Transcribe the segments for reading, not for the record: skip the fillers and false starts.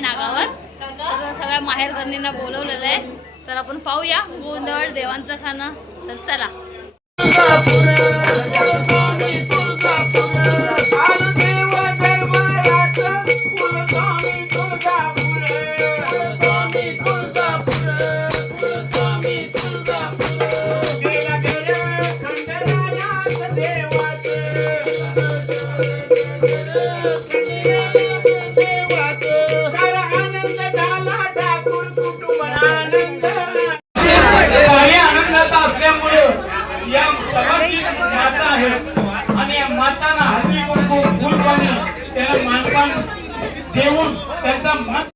नागावर, तर सगळ्या माहेरघरणींना बोलवलेलं आहे. तर आपण पाहूया गोंधळ देवांचं खाणं. तर चला. आणि माताना हळदी कुंकू फुल पाणी त्याला मानपान देऊन त्यांचा मान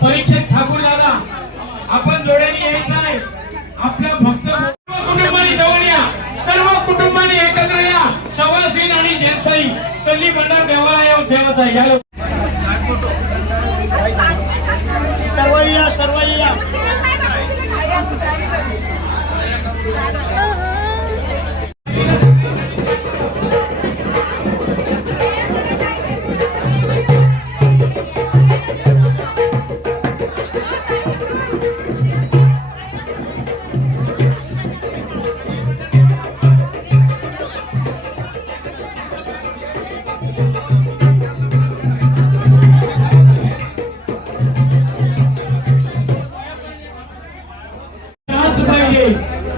परीक्षित ठाकूर दादा आपण जोड्याने यायचं आहे. आपल्या भक्त कुटुंबाने जवळ या, सर्व कुटुंबाने एकत्र या. सवासीन आणि जेनसाई कल्ली भंडार देवाला या देवाचा या सर्व या.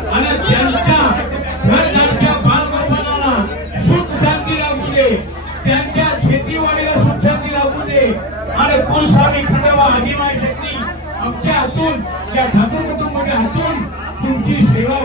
आणि त्यांच्या घरदारच्या बालबापांना सुख शांती लाभू दे, त्यांच्या शेतीवाडीला सुख शांती लाभू दे. आणि कुलस्वामी खंडोबा आदिमाय शक्ती आमच्या हातून, या ठाकूर कुटुंबाच्या हातून तुमची सेवा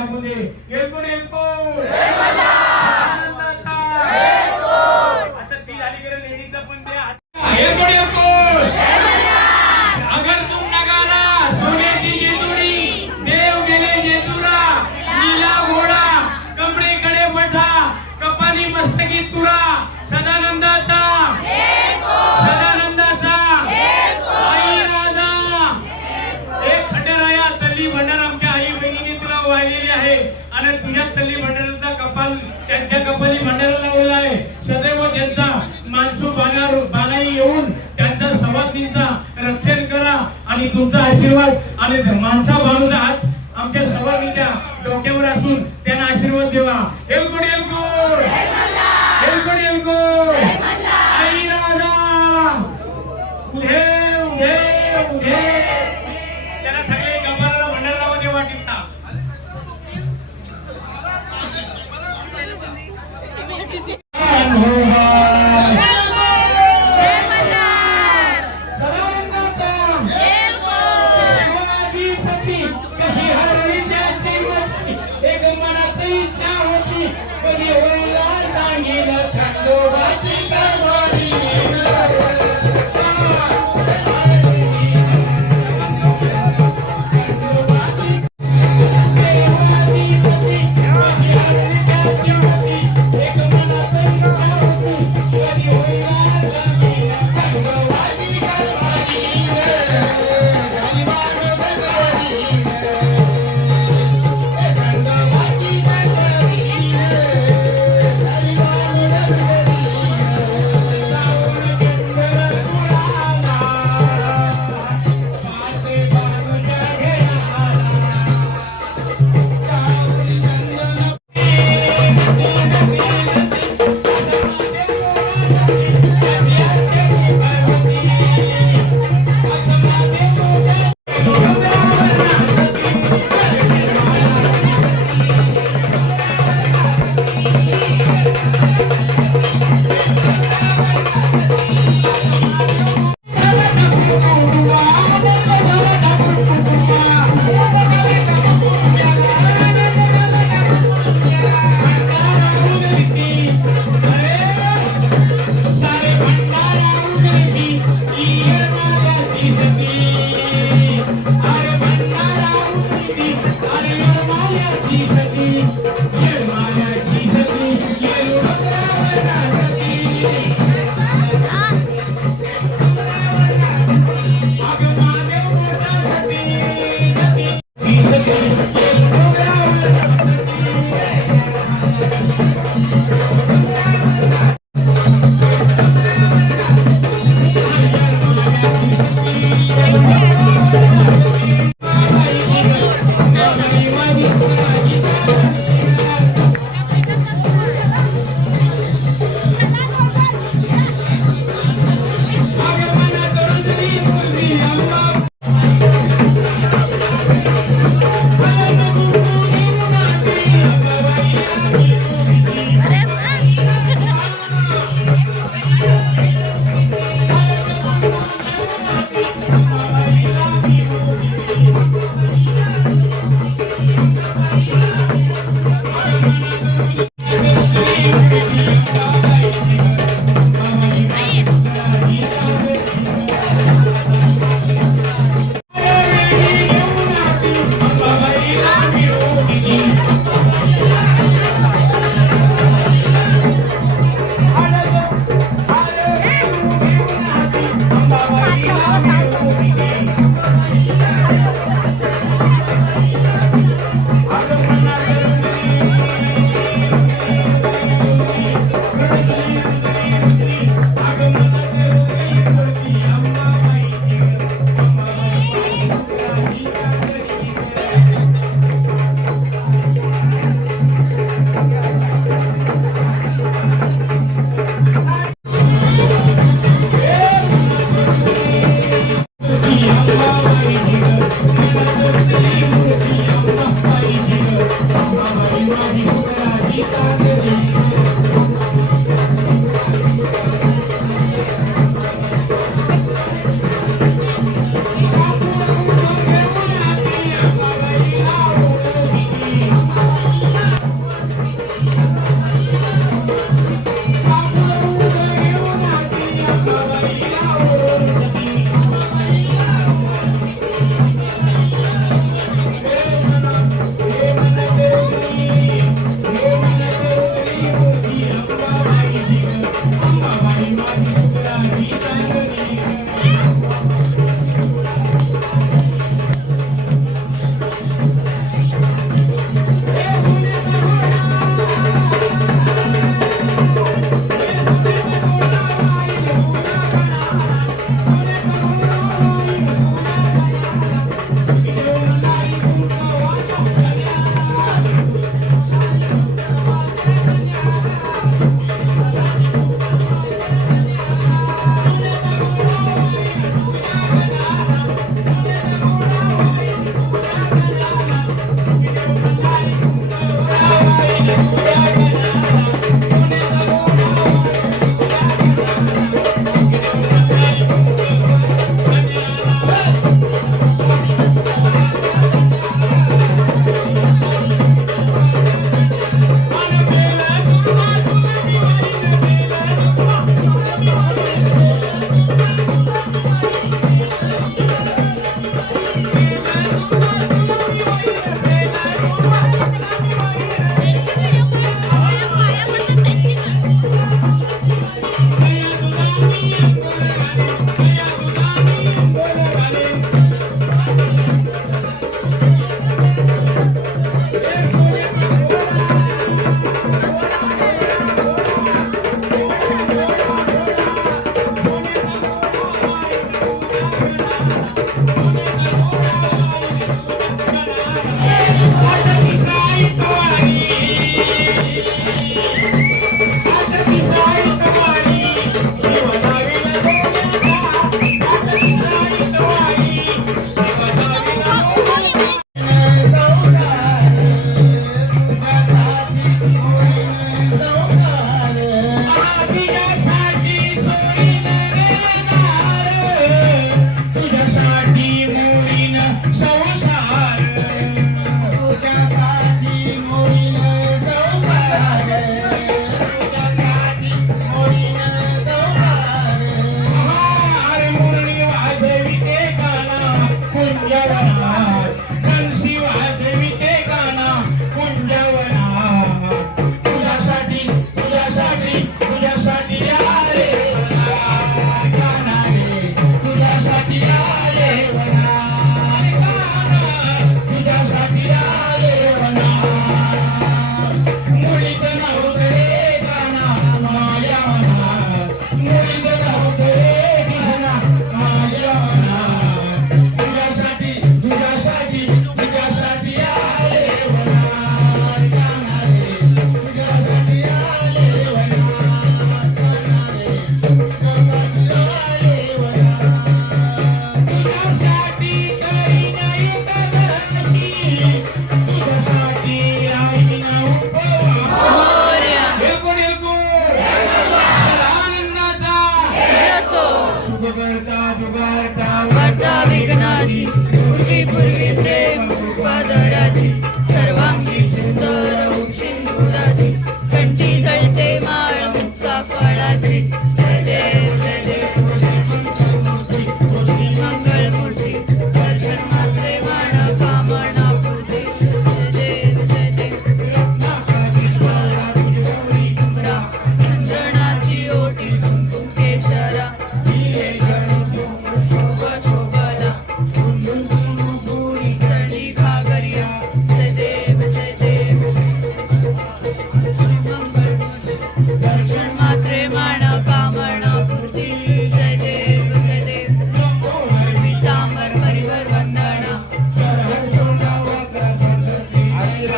लागू दे. एलकोट एलकोट. आनंदाचा. आता ती झाली की लेडीजला पण द्या. एलकोट एलकोट. अगर तुम नगारा सोन्याची जेजुरी, देव गेले जेजुरा, नीला घोडा कमरेकडे बठा, कपाली मस्तकी तुरा, सदानंदाचा सदानंदाचा आई राधा. एक खंडेराया तल्ली भंडार आमच्या आई बहिणीने तुला वाहिलेली आहे आणि तुझ्या तल्ली भंडाराचा कपाल त्यांच्या कपाली भंडाराला लावला आहे. सदैव त्यांचा माणसू बानाई येऊन त्यांचा सवासींचा रक्षण करा आणि तुमचा आशीर्वाद आणि माणसा बांधून हात आमच्या सवासींच्या डोक्यावर असून त्यांना आशीर्वाद देवा. एलकोट एलकोट. एलकोट एलकोट. आई राधा उधे उधे उधे. त्याला सगळे कपाळाला भंडार लावा देवा टिपता.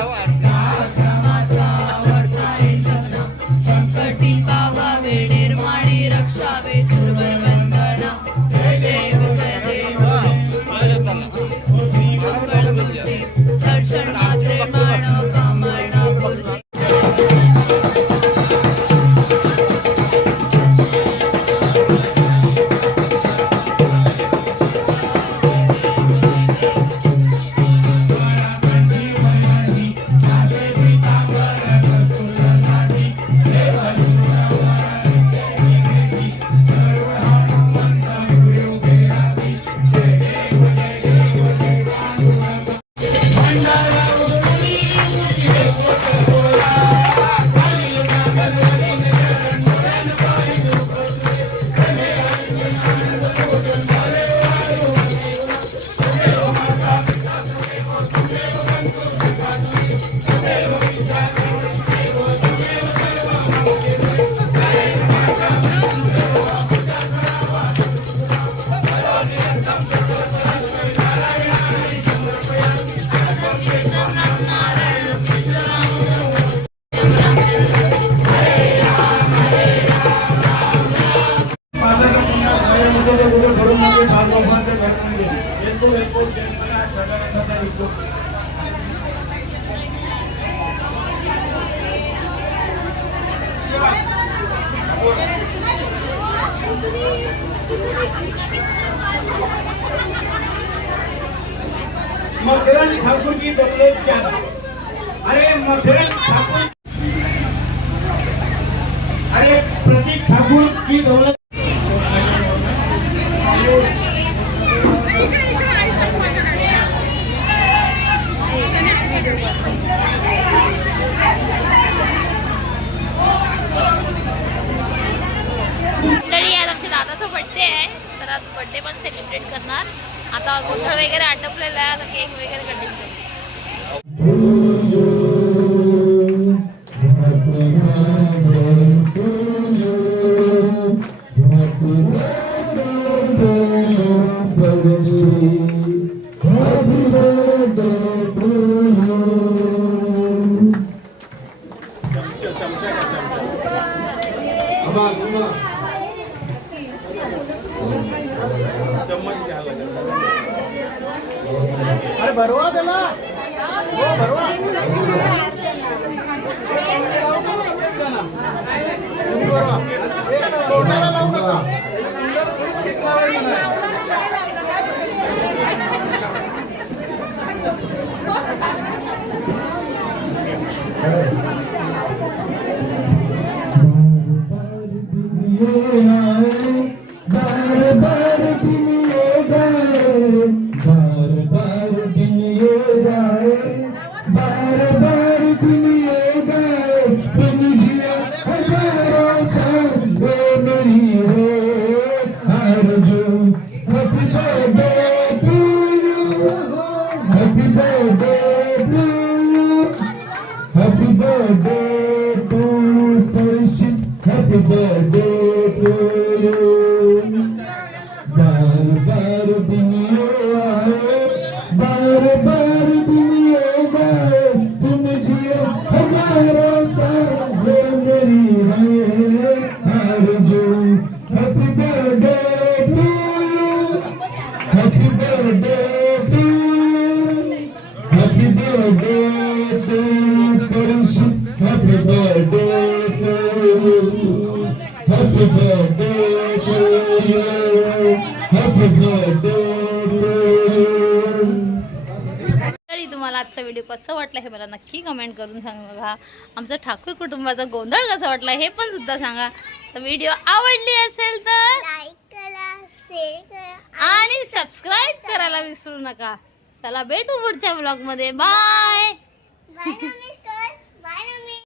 माझा वर्षावे सगना संकटी पावा वेडेर माडी रक्षावे सुरवर वंदना जय देव मंगळमूर्ती दर्शन मात्रे मानव कामना पूर्ती मकरन ठाकुर की दौलत क्या? अरे मकरन ठाकुर, अरे प्रतीक ठाकुर की दौलत मंडळी आज आमच्या दादाचा बर्थडे आहे तर आज बर्थडे पण सेलिब्रेट करणार. आता गोंधळ वगैरे आटपलेला आहे, आता केक वगैरे कटिंग करू. अरे भरवा त्याला हो भरवा तोंडाला लावू नका. तुम्हाला आजचा व्हिडिओ कसा वाटला हे मला नक्की कमेंट करून सांगा. आमचा ठाकूर कुटुंबाचा गोंधळ कसा वाटला हे पण सुद्धा सांगा. तर व्हिडिओ आवडली असेल तर लाईक करा, शेअर करा आणि सबस्क्राईब करायला विसरू नका. चला भेटू पुढच्या ब्लॉग मध्ये. बाय. बाय नमस्कार. बाय नमस्कार.